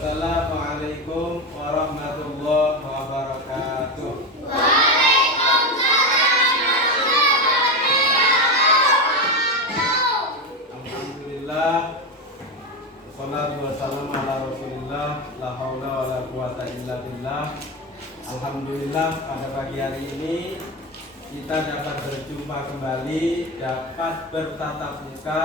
Assalamualaikum warahmatullahi wabarakatuh. Alhamdulillah. Wassalatu wassalamu ala Rasulillah. La haula wala quwata illa billah. Alhamdulillah, pada pagi hari ini kita dapat berjumpa kembali, dapat bertatap muka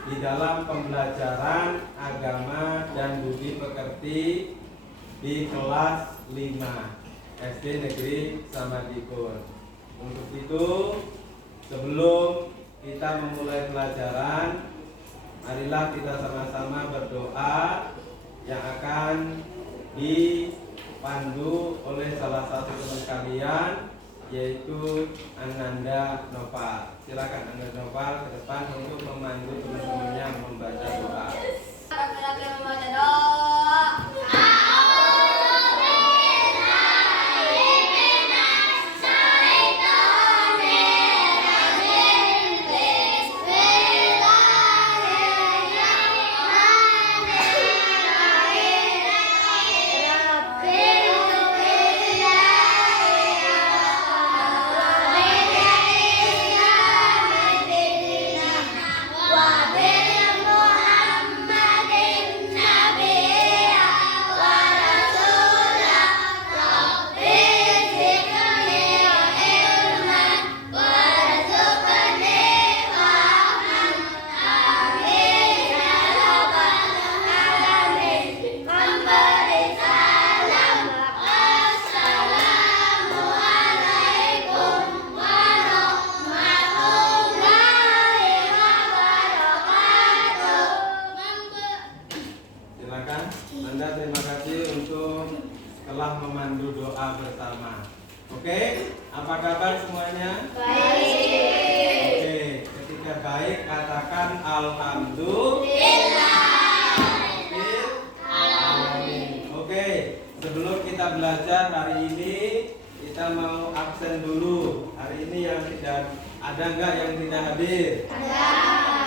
di dalam pembelajaran agama dan budi pekerti di kelas 5 SD Negeri Samadikun. Untuk itu, sebelum kita memulai pelajaran, marilah kita sama-sama berdoa yang akan dipandu oleh salah satu teman kalian, yaitu Ananda Nopal. Silakan Ananda Nopal ke depan untuk memandu teman-temannya membaca doa. Laki-laki membaca doa. Anda terima kasih untuk telah memandu doa bersama. Oke, apa kabar semuanya? Baik. Oke, ketika baik katakan alhamdulillah. Oke, sebelum kita belajar hari ini, kita mau absen dulu. Hari ini yang tidak ada nggak yang tidak hadir? Ada.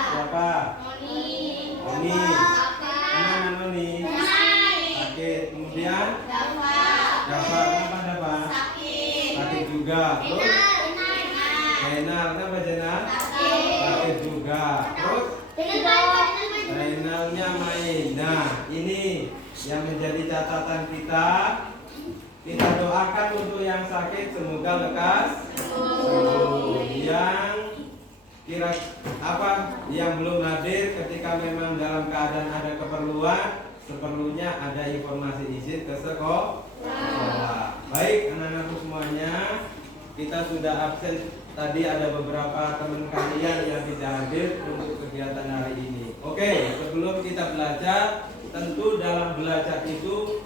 Siapa? Noni. Noni. Mana Noni? Kemudian Dafa, kenapa Dafa? Sakit juga. Terus Zainal, kenapa Zainal? Sakit juga. Terus Zainalnya main. Nah, ini yang menjadi catatan kita. Kita doakan untuk yang sakit semoga lekas sembuh. Yang belum hadir ketika memang dalam keadaan ada keperluan, seperlunya ada informasi izin ke sekolah. Baik anak-anakku semuanya, kita sudah absen. Tadi ada beberapa teman kalian yang tidak hadir untuk kegiatan hari ini. Oke, sebelum kita belajar, tentu dalam belajar itu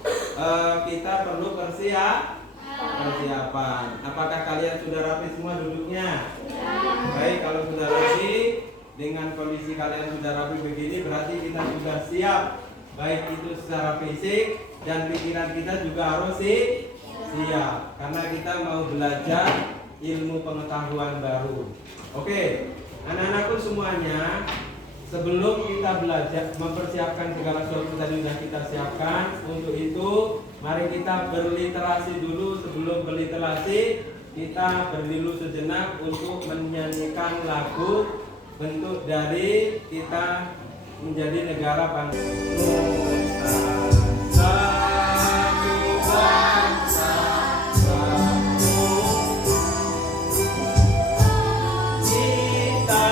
kita perlu persiapan. Apakah kalian sudah rapi semua duduknya? Baik, kalau sudah rapi, dengan kondisi kalian sudah rapi begini, berarti kita sudah siap. Baik itu secara fisik dan pikiran kita juga harus siap, karena kita mau belajar ilmu pengetahuan baru. Oke, anak-anakku semuanya, sebelum kita belajar mempersiapkan segala sesuatu tadi sudah kita siapkan. Untuk itu, mari kita berliterasi dulu. Sebelum berliterasi, kita berdiri sejenak untuk menyanyikan lagu bentuk dari kita menjadi negara bangsa. Satu bangsa, satu kita.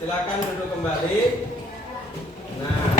Silakan duduk kembali. Nah,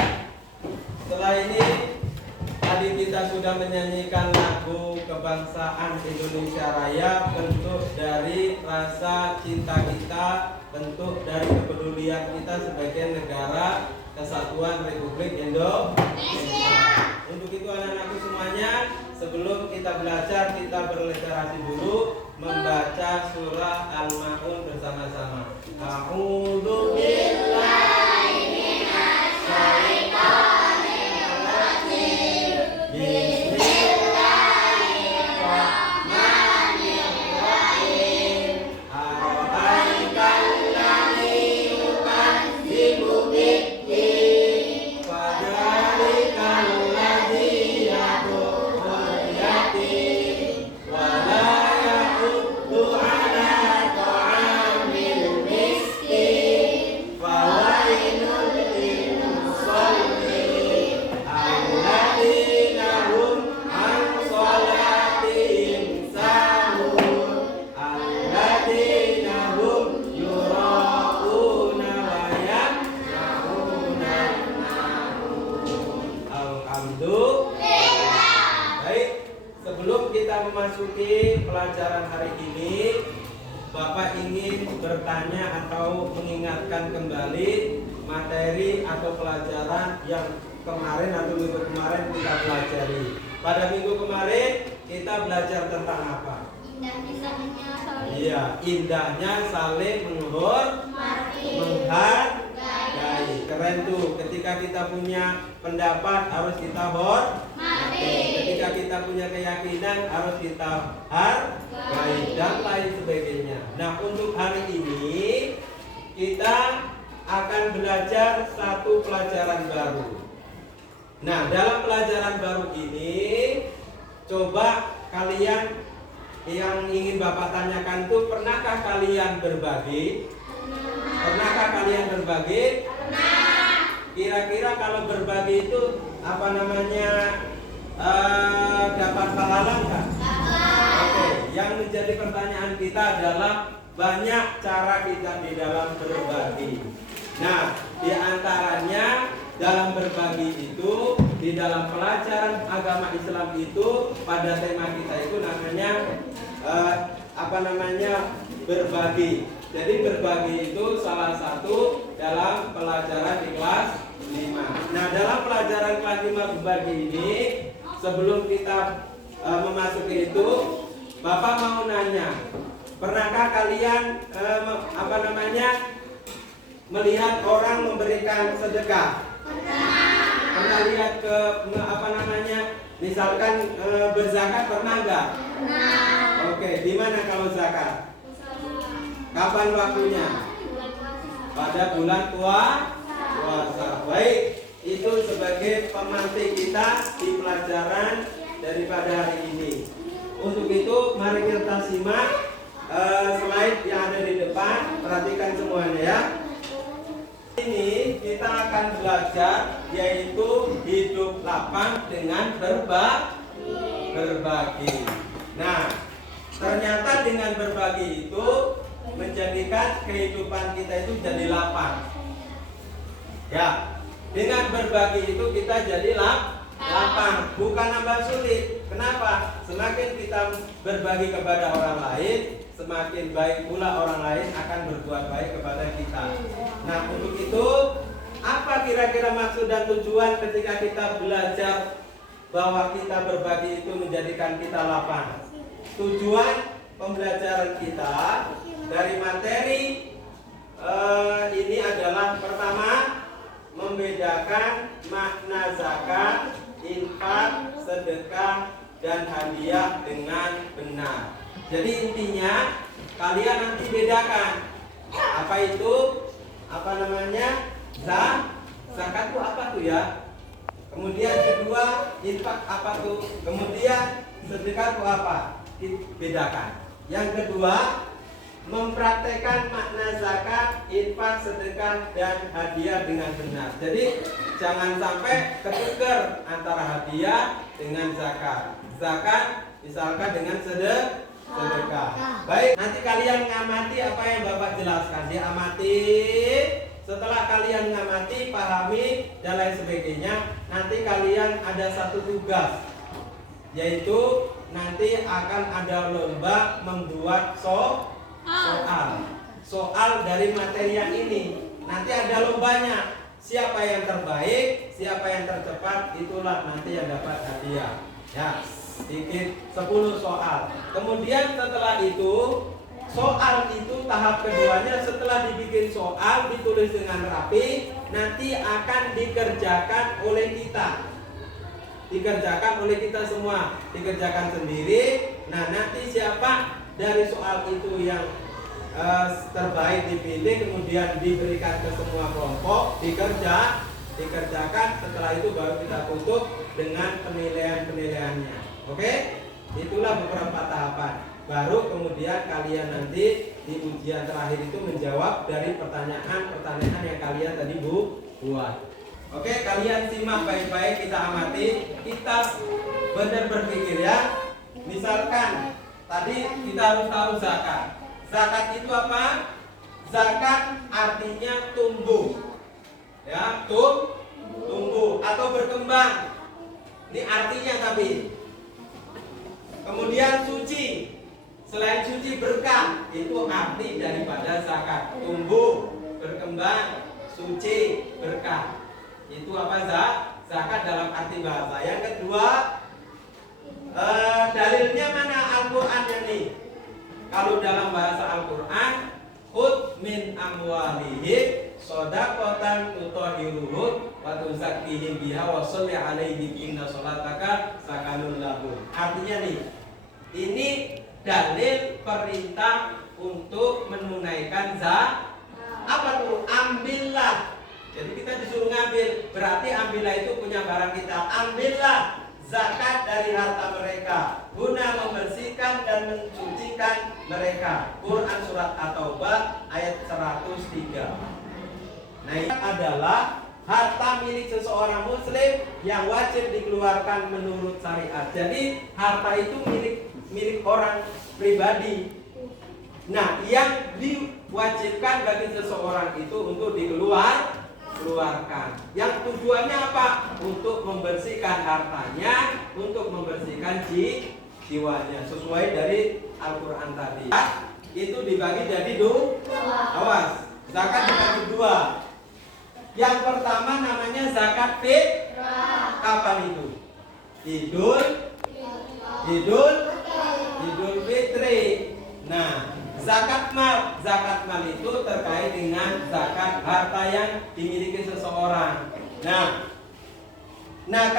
kita sudah menyanyikan lagu kebangsaan Indonesia Raya, bentuk dari rasa cinta kita, bentuk dari kepedulian kita sebagai negara kesatuan Republik Indonesia. Untuk itu anak-anakku semuanya, sebelum kita belajar, kita berliterasi dulu membaca surah Al-Ma'un bersama-sama. A'udzu billahi minasy syaithanir rajim. Bismillahirrahmanirrahim. Ara'aital ladzi yukadzibu bid-din, fadzalikal ladzi yad'ul yatim wa la yahuddu 'ala ta'amil miskin, fawailul lil musallin alladzina hum 'an shalatihim sahun alladzina hum yura'una wa yamna'una al-ma'un. Alhamdulillah. Baik, sebelum kita memasuki pelajaran hari ini, Bapak ingin bertanya atau mengingatkan kembali materi atau pelajaran yang kemarin atau minggu kemarin kita pelajari. Pada minggu kemarin kita belajar tentang apa? Indah-indahnya saling Iya, indahnya saling menghargai. Keren tuh. Ketika kita punya pendapat harus kita hormati. Ketika kita punya keyakinan harus kita hargai dan lain sebagainya. Nah, untuk hari ini kita akan belajar satu pelajaran baru. Nah, dalam pelajaran baru ini coba kalian yang ingin Bapak tanyakan tuh, pernahkah kalian berbagi? Pernahkah kalian berbagi? Kira-kira kalau berbagi itu apa namanya, dapat pahala nggak? Oke, yang menjadi pertanyaan kita adalah banyak cara kita di dalam berbagi. Nah, di antaranya dalam berbagi itu, di dalam pelajaran agama Islam itu, pada tema kita itu namanya berbagi. Jadi berbagi itu salah satu dalam pelajaran di kelas 5. Nah, dalam pelajaran kelas 5 berbagi ini, sebelum kita memasuki itu, Bapak mau nanya, pernahkah kalian melihat orang memberikan sedekah? Pernah lihat misalkan berzakat, pernah nggak? Oke, di mana kalau zakat? Kapan waktunya? Pada bulan puasa. Baik, itu sebagai pemantik kita di pelajaran daripada hari ini. Untuk itu, mari kita simak slide yang ada di depan. Perhatikan semuanya ya. Ini kita akan belajar yaitu hidup lapang dengan berbagi. Nah, ternyata dengan berbagi itu menjadikan kehidupan kita itu jadi lapang. Ya, dengan berbagi itu kita jadi lapang, bukan nambah sulit. Kenapa? Semakin kita berbagi kepada orang lain, semakin baik pula orang lain akan berbuat baik kepada kita. Nah, untuk itu, apa kira-kira maksud dan tujuan ketika kita belajar bahwa kita berbagi itu menjadikan kita lapang? Tujuan pembelajaran kita dari materi ini adalah pertama, membedakan makna zakat, infak, sedekah, dan hadiah dengan benar. Jadi intinya kalian nanti bedakan apa itu, zakat itu apa tuh ya. Kemudian kedua, infak apa tuh. Kemudian sedekah itu apa, dibedakan. Yang kedua, mempraktekkan makna zakat, infak, sedekah, dan hadiah dengan benar. Jadi jangan sampai ketuker antara hadiah dengan zakat. Zakat misalkan dengan sedekah. Baik, nanti kalian ngamati apa yang Bapak jelaskan. Diamati. Setelah kalian ngamati, pahami, dan lain sebagainya, nanti kalian ada satu tugas. yaitu nanti akan ada lomba membuat soal dari materi yang ini. Nanti ada lombanya. Siapa yang terbaik, siapa yang tercepat, itulah nanti yang dapat hadiah. Ya, sedikit 10 soal. Kemudian setelah itu, soal itu tahap keduanya, setelah dibikin soal, ditulis dengan rapi, nanti akan dikerjakan oleh kita. Dikerjakan oleh kita semua, dikerjakan sendiri. Nah, nanti siapa dari soal itu yang terbaik dipilih, kemudian diberikan ke semua kelompok, dikerjakan. Setelah itu baru kita tutup dengan penilaiannya. Oke? Itulah beberapa tahapan. Baru kemudian kalian nanti di ujian terakhir itu menjawab dari pertanyaan-pertanyaan yang kalian tadi buat. Oke, kalian simak baik-baik, kita amati, kita benar berpikir ya. Misalkan tadi kita harus tahu zakat. Zakat itu apa? Zakat artinya tumbuh. Ya, tumbuh atau berkembang. Ini artinya tapi. Kemudian suci. Selain suci, berkah. Itu arti daripada zakat. Tumbuh, berkembang, suci, berkah. Itu apa zakat dalam arti bahasa. Yang kedua, dalilnya mana? Al-Qur'annya nih. Kalau dalam bahasa Al-Qur'an, khudh min amwalihim shadaqatan tutahhiruhum wa tuzakkihim biha wa sholli 'alaihim inna sholataka sakanun lahum. Artinya nih, ini dalil perintah untuk menunaikan zakat. Apa tuh? Ambillah. Jadi kita disuruh ngambil, berarti ambillah itu punya barang kita. Ambillah zakat dari harta mereka guna membersihkan dan mensucikan mereka. Quran surat At-Taubah ayat 103. Nah, ini adalah harta milik seseorang muslim yang wajib dikeluarkan menurut syariat. Jadi harta itu milik orang pribadi. Nah, yang diwajibkan bagi seseorang itu untuk dikeluarkan. Yang tujuannya apa? Untuk membersihkan hartanya, untuk membersihkan jiwanya. Sesuai dari Al-Quran tadi. Itu dibagi jadi awas. Zakat dibagi dua. Yang pertama namanya zakat fitrah. Kapan itu? Idul Fitri. Nah, zakat mal itu terkait dengan zakat harta yang dimiliki seseorang. Nah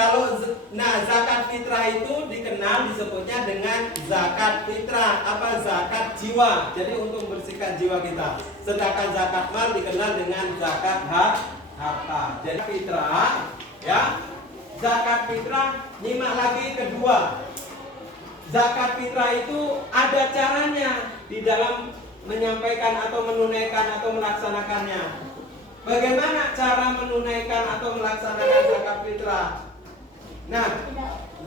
zakat fitrah itu disebutnya dengan zakat fitrah, apa? Zakat jiwa. Jadi untuk membersihkan jiwa kita. Sedangkan zakat mal dikenal dengan zakat harta. Jadi fitrah, ya. Zakat fitrah, nyimak lagi kedua. Zakat fitrah itu ada caranya di dalam menyampaikan atau menunaikan atau melaksanakannya. Bagaimana cara menunaikan atau melaksanakan zakat fitrah? Nah,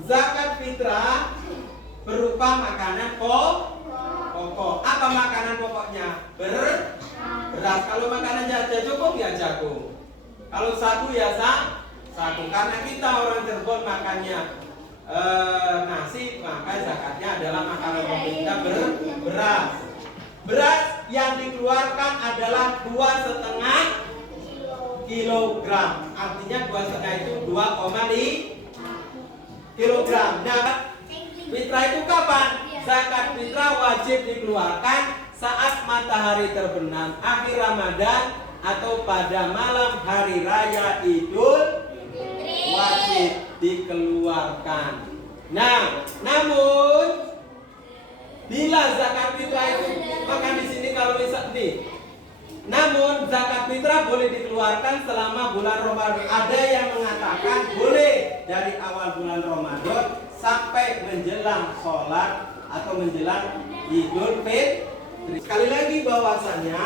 zakat fitrah berupa makanan pokok. Apa makanan pokoknya? Beras. Kalau makanannya aja cukup ya jagung. Kalau sagu ya sagu. Karena kita orang Cirebon makannya nasi, maka zakatnya adalah makanan pemerintah beras. Beras yang dikeluarkan adalah 2,5 kilogram. Artinya 2,5 itu 2,5 kilogram. Nah, fitrah itu kapan? Zakat fitrah wajib dikeluarkan saat matahari terbenam akhir Ramadan atau pada malam hari raya Idul Fitri. Wajib dikeluarkan. Nah, namun bila zakat fitrah itu, maka di sini kalau misal nih, namun zakat fitrah boleh dikeluarkan selama bulan Ramadan. Ada yang mengatakan boleh dari awal bulan Ramadan sampai menjelang sholat atau menjelang Idul Fitri. Sekali lagi bahwasanya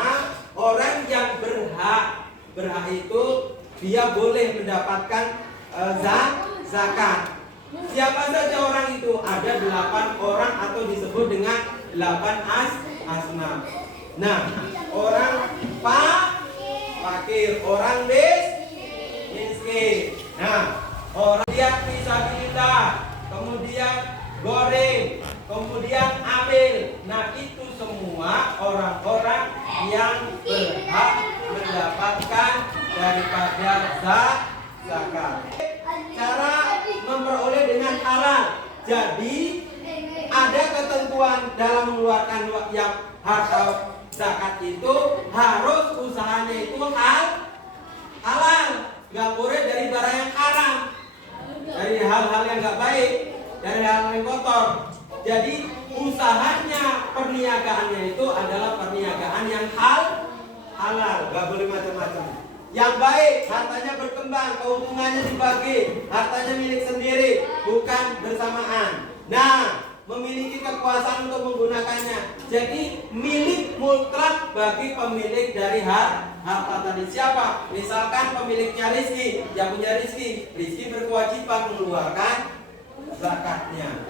orang yang berhak itu dia boleh mendapatkan zakat. Siapa saja orang itu? Ada 8 orang atau disebut dengan 8 asnaf. Nah, orang fakir, orang miskin. Nah, orang yang fisabilillah, kemudian daripada zakat. Cara memperoleh dengan halal. Jadi ada ketentuan dalam mengeluarkan yang harta zakat itu harus usahanya itu halal, nggak boleh dari barang yang haram, dari hal-hal yang nggak baik, dari hal yang kotor. Jadi usahanya, perniagaannya itu adalah perniagaan yang halal, nggak boleh macam-macam. Yang baik, hartanya berkembang, keuntungannya dibagi, hartanya milik sendiri, bukan bersamaan. Nah, memiliki kekuasaan untuk menggunakannya. Jadi milik mutlak bagi pemilik dari harta tadi. Siapa? Misalkan pemiliknya Rizki, yang punya Rizki berkewajiban mengeluarkan zakatnya.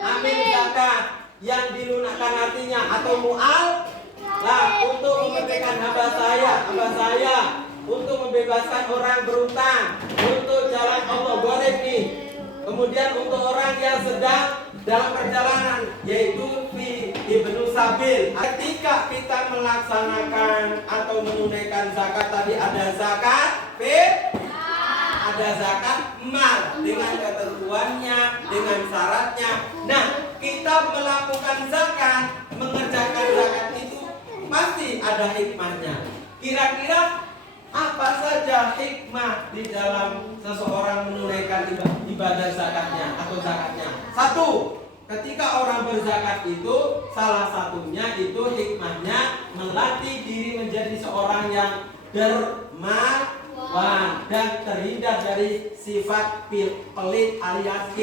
Ambil zakat yang dilunakkan artinya atau mu'al lah untuk memerdekakan hamba saya, untuk membebaskan orang berutang, untuk jalan Allah goreng nih. Kemudian untuk orang yang sedang dalam perjalanan, yaitu ibnu sabil. Ketika kita melaksanakan atau menunaikan zakat tadi, ada zakat ada zakat mal dengan ketentuannya, dengan syaratnya. Nah, kita melakukan zakat, mengerjakan zakat itu pasti ada hikmahnya. Kira-kira apa saja hikmah di dalam seseorang menunaikan ibadah zakatnya atau zakatnya? Satu, ketika orang berzakat itu salah satunya itu hikmahnya melatih diri menjadi seorang yang dermawan dan terhindar dari sifat pelit alias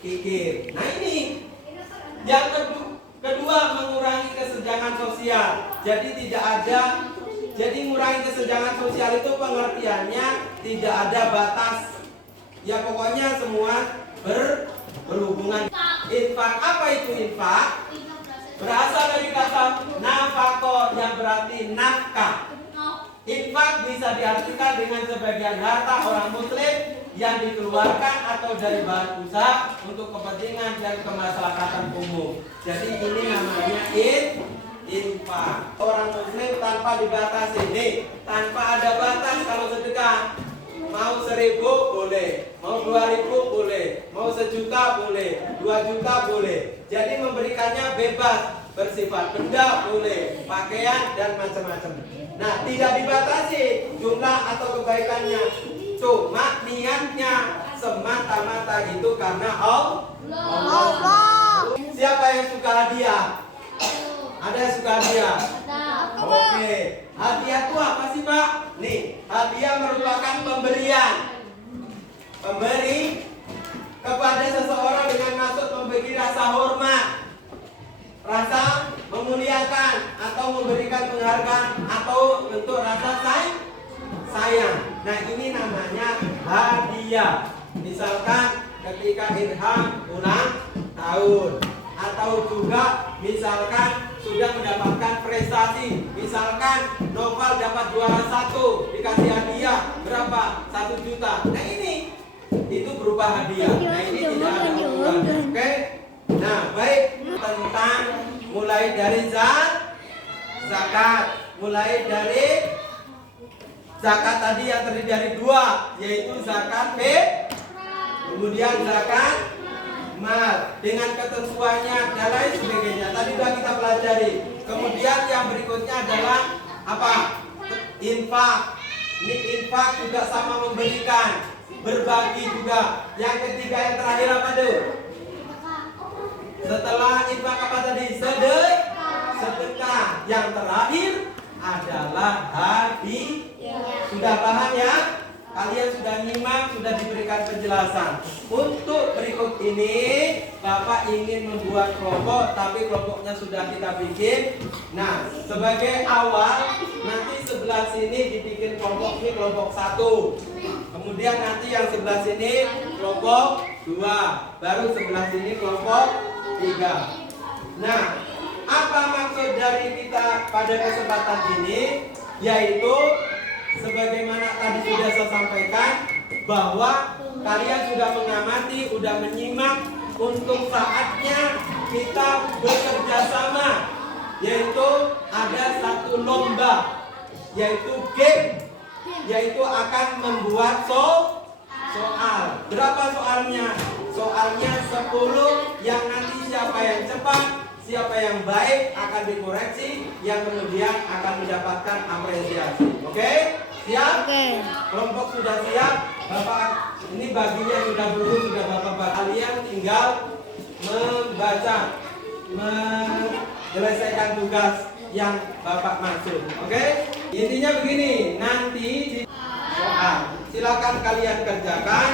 kikir. Nah ini yang kedua, mengurangi kesenjangan sosial. Jadi mengurangi kesenjangan sosial itu pengertiannya tidak ada batas. Ya pokoknya semua berhubungan. Infak, apa itu infak? Berasal dari kata nafako yang berarti nafkah. Infak bisa diartikan dengan sebagian harta orang muslim yang dikeluarkan atau dari bahan usaha untuk kepentingan dan kemaslahatan umum. Jadi ini namanya infak. Orang muslim tanpa dibatasi nih, tanpa ada batas. Kalau sedekah mau 1.000 boleh, mau 2.000 boleh, mau 1.000.000 boleh, 2 juta boleh. Jadi memberikannya bebas, bersifat benda boleh, pakaian dan macam-macam. Nah, tidak dibatasi jumlah atau kebaikannya, cuma niatnya semata-mata itu karena Allah. Siapa yang suka hadiah? Ada yang suka hadiah? Oke. Hadiah itu apa sih, Pak? Nih, hadiah merupakan pemberian. Pemberi kepada seseorang dengan maksud memberi rasa hormat, rasa memuliakan, atau memberikan penghargaan, atau bentuk rasa sayang. Nah, ini namanya hadiah. Misalkan ketika Irham ulang tahun, atau juga misalkan sudah mendapatkan prestasi, misalkan Noval dapat juara 1, dikasih hadiah berapa? 1 juta. Nah ini itu berupa hadiah. Nah ini tidak ada hubungannya. Oke? Nah baik, tentang mulai dari zakat, mulai dari zakat tadi yang terdiri dari 2, yaitu zakat kemudian zakat mal dengan ketentuannya dan lain sebagainya. Tadi sudah kita pelajari. Kemudian yang berikutnya adalah apa? Infak. Ini infak juga sama memberikan, berbagi juga. Yang ketiga yang terakhir apa tuh? Setelah infak apa tadi? Sedekah. Yang terakhir adalah hadiah. Sudah paham ya? Kalian sudah nyimak, sudah diberikan penjelasan. Untuk berikut ini Bapak ingin membuat kelompok, tapi kelompoknya sudah kita bikin. Nah, sebagai awal nanti sebelah sini dibikin kelompok ini kelompok 1. Kemudian nanti yang sebelah sini kelompok 2. Baru sebelah sini kelompok 3. Nah, apa maksud dari kita pada kesempatan ini? Yaitu sebagaimana tadi sudah saya sampaikan, bahwa kalian sudah mengamati, sudah menyimak, untuk saatnya kita bekerja sama, yaitu ada satu lomba, yaitu game yaitu akan membuat soal. Berapa soalnya? Soalnya 10 yang nanti siapa yang cepat, siapa yang baik akan dikoreksi, yang kemudian akan mendapatkan apresiasi. Oke? Siap? Kelompok sudah siap? Bapak ini baginya sudah dulu sudah Bapak kalian tinggal membaca, menyelesaikan tugas yang Bapak maksud. Oke? Intinya begini, nanti di soal silakan kalian kerjakan.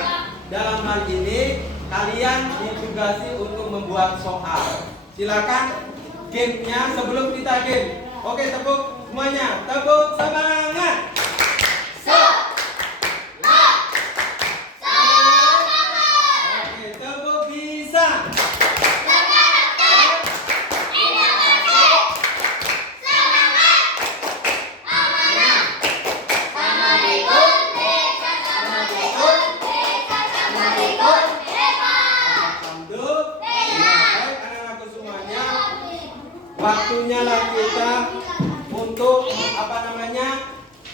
Dalam hal ini kalian ditugasi untuk membuat soal. Silakan gamenya sebelum kita game. Oke, tepuk semuanya. Tepuk semangat. Oke, tepuk bisa. Waktunya lah kita untuk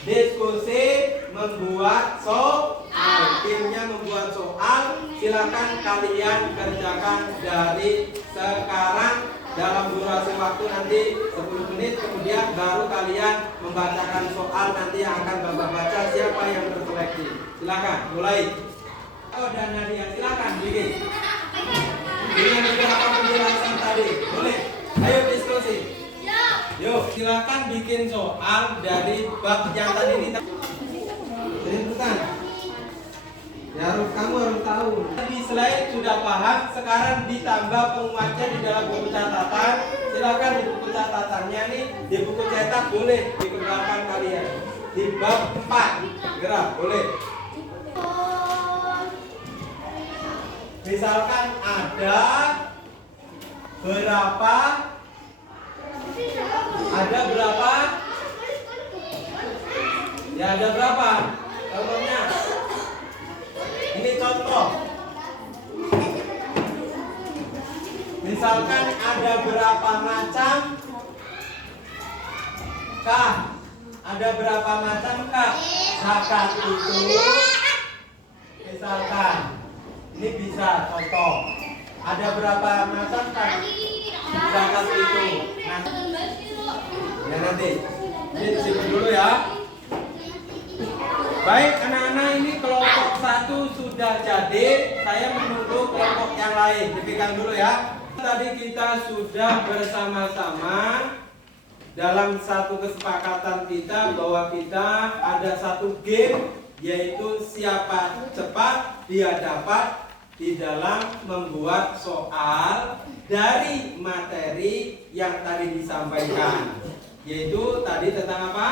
diskusi membuat soal. Timnya membuat soal. Silakan kalian kerjakan dari sekarang dalam durasi waktu nanti 10 menit. Kemudian baru kalian membacakan soal nanti yang akan Bapak baca siapa yang terseleksi. Silakan mulai. Oh, dan Nadia silakan bikin. Dengan beberapa penjelasan tadi. Boleh. Ayo diskusi. Yuk, silakan bikin soal dari bab yang tadi kita. Bukan. Ya, kamu harus tahu. Di slide sudah paham. Sekarang ditambah penguatnya di dalam buku catatan. Silakan di buku catatannya nih, di buku cetak boleh dikembangkan kalian. Di bab 4 gerak boleh. Misalkan ada berapa? Ya ada berapa? Contohnya. Ini contoh. Misalkan ada berapa macam kah? Ada berapa macam kah? Zakat itu. Misalkan ini bisa contoh. Ada berapa macam kah? Zakat itu. Ya nanti. Ini simpan dulu ya. Baik anak-anak, ini kelompok 1 sudah jadi. Saya menunggu kelompok yang lain. Dipegang dulu ya. Tadi kita sudah bersama-sama dalam satu kesepakatan kita bahwa kita ada satu game, yaitu siapa cepat dia dapat di dalam membuat soal dari materi yang tadi disampaikan. Yaitu tadi tentang apa?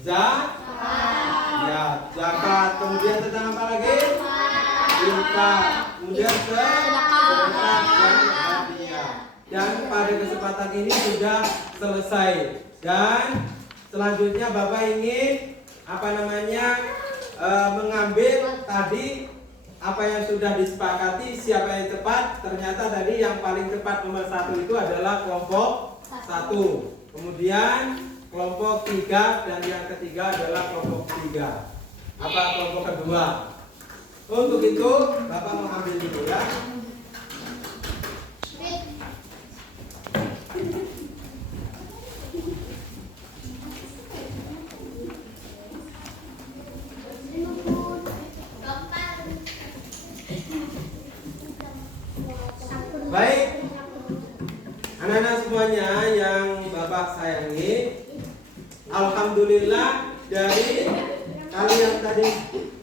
Ya, zakat. Kemudian tentang apa lagi? Infak. Kemudian sedekah dan hadiah. Dan pada kesempatan ini sudah selesai. Dan selanjutnya Bapak ingin mengambil tadi apa yang sudah disepakati, siapa yang cepat. Ternyata tadi yang paling cepat nomor 1 itu adalah kelompok 1. Kemudian kelompok 3 dan yang ketiga adalah kelompok 3. Apa kelompok kedua? Untuk itu Bapak mengambil dulu ya. Baik, anak-anak semuanya yang Bapak sayangi, alhamdulillah dari kalian tadi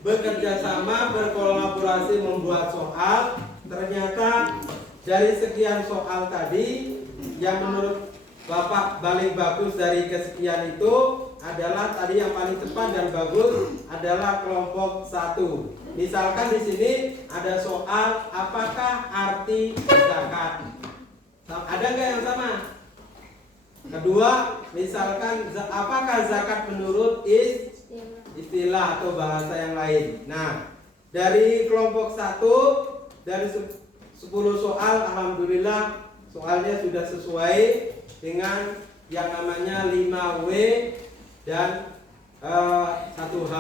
bekerja sama, berkolaborasi membuat soal. Ternyata dari sekian soal tadi, yang menurut Bapak paling bagus dari kesekian itu adalah tadi yang paling cepat dan bagus adalah kelompok 1. Misalkan di sini ada soal apakah arti zakat. Ada nggak yang sama? Kedua, misalkan apakah zakat menurut istilah atau bahasa yang lain. Nah, dari kelompok 1 dari 10 soal, alhamdulillah soalnya sudah sesuai dengan yang namanya 5W dan 1H.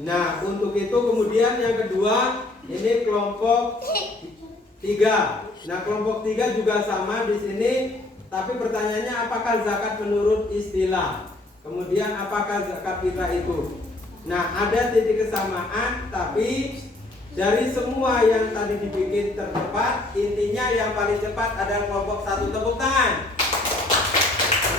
Nah, untuk itu kemudian yang kedua ini kelompok 3. Nah, kelompok 3 juga sama di sini, tapi pertanyaannya apakah zakat menurut istilah? Kemudian apakah zakat fitrah itu? Nah, ada titik kesamaan, tapi dari semua yang tadi dibikin tercepat, intinya yang paling cepat adalah kelompok 1. Tepuk tangan.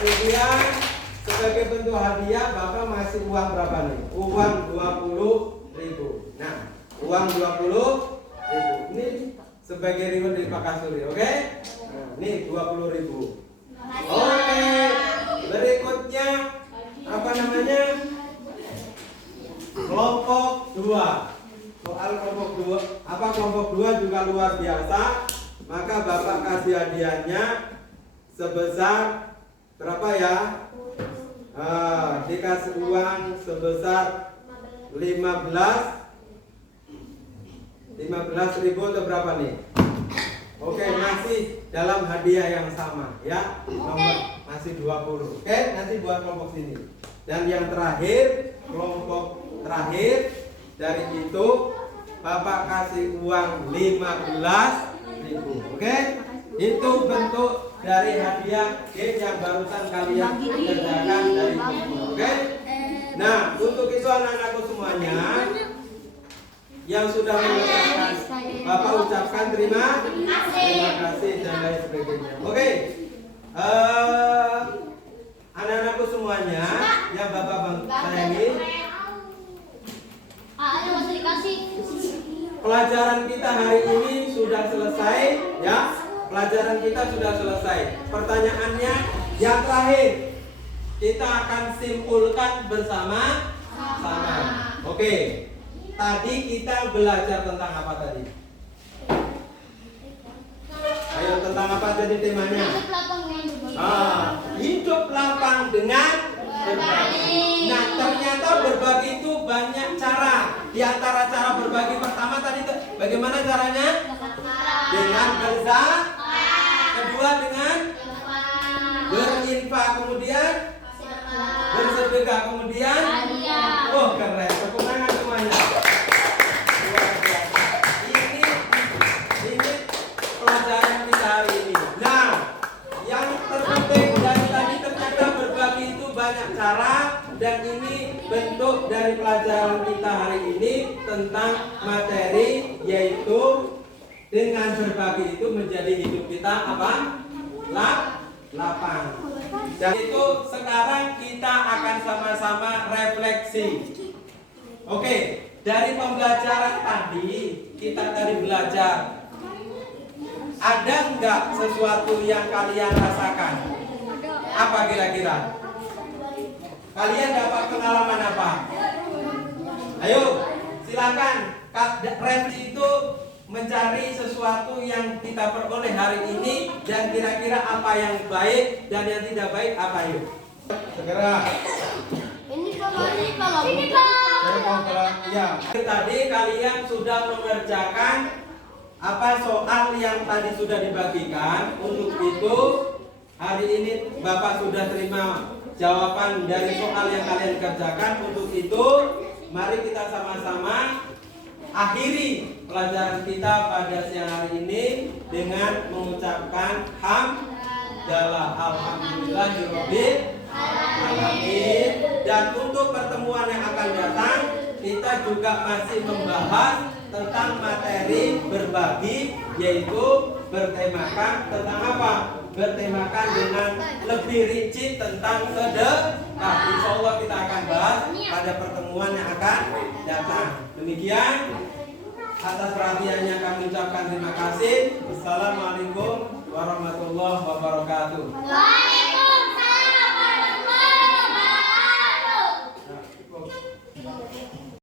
Kemudian sebagai bentuk hadiah Bapak masih uang berapa nih? Uang 20.000. Nah, uang 20.000. Ini sebagai reward dari Pak Kasuri, oke? Nah, ini 20.000. Oke. Berikutnya apa namanya? Kelompok 2. Soal kelompok 2, apa kelompok 2 juga luar biasa. Maka Bapak kasih hadiahnya sebesar berapa ya? Dikasih uang sebesar 15.000 atau berapa nih? Oke, masih dalam hadiah yang sama ya. Nomor masih 20. Oke, nanti buat kelompok sini. Dan yang terakhir, kelompok terakhir dari itu Bapak kasih uang 15.000. Oke? Itu bentuk dari hadiah game yang barusan kalian kerjakan dari buku. Oke? Nah, untuk itu anak-anakku semuanya yang sudah mengerjakan, Bapak ucapkan terima kasih dan lain sebagainya. Oke? Anak-anakku semuanya yang Bapak sayangi, pelajaran kita hari ini sudah selesai ya. Pelajaran kita sudah selesai. Pertanyaannya yang terakhir, kita akan simpulkan bersama-sama. Oke. Tadi kita belajar tentang apa tadi? Ayo, tentang apa jadi temanya? Hidup lapang dengan berbagi. Nah, ternyata berbagi itu banyak cara. Di antara cara berbagi pertama tadi bagaimana caranya? Dengan berzakat. Kedua dengan berinfak. Kemudian bersedekah. Kemudian oh keren. Tepuk tangan semuanya. Ini pelajaran kita hari ini. Nah, yang terpenting dari tadi ternyata berbagi itu banyak cara. Dan ini bentuk dari pelajaran kita hari ini tentang materi, yaitu dengan berbagi itu menjadi hidup kita apa? Lapang. Dan itu sekarang kita akan sama-sama refleksi. Oke, dari pembelajaran tadi kita tadi belajar, ada enggak sesuatu yang kalian rasakan? Apa kira-kira? Kalian dapat pengalaman apa? Ayo, silakan. Refleksi itu mencari sesuatu yang kita peroleh hari ini dan kira-kira apa yang baik dan yang tidak baik apa, yuk. Segera. Ini Pak. Ya. Tadi kalian sudah mengerjakan apa soal yang tadi sudah dibagikan. Untuk itu hari ini Bapak sudah terima jawaban dari soal yang kalian kerjakan. Untuk itu mari kita sama-sama akhiri pelajaran kita pada siang hari ini dengan mengucapkan hamdalah, alhamdulillahirabbil alamin. Dan untuk pertemuan yang akan datang kita juga masih membahas tentang materi berbagi, yaitu bertemakan tentang apa? Bertemakan dengan lebih rinci tentang sedekah. Insya Allah kita akan bahas pada pertemuan yang akan datang. Demikian, atas perhatiannya kami ucapkan terima kasih. Wassalamualaikum warahmatullahi wabarakatuh.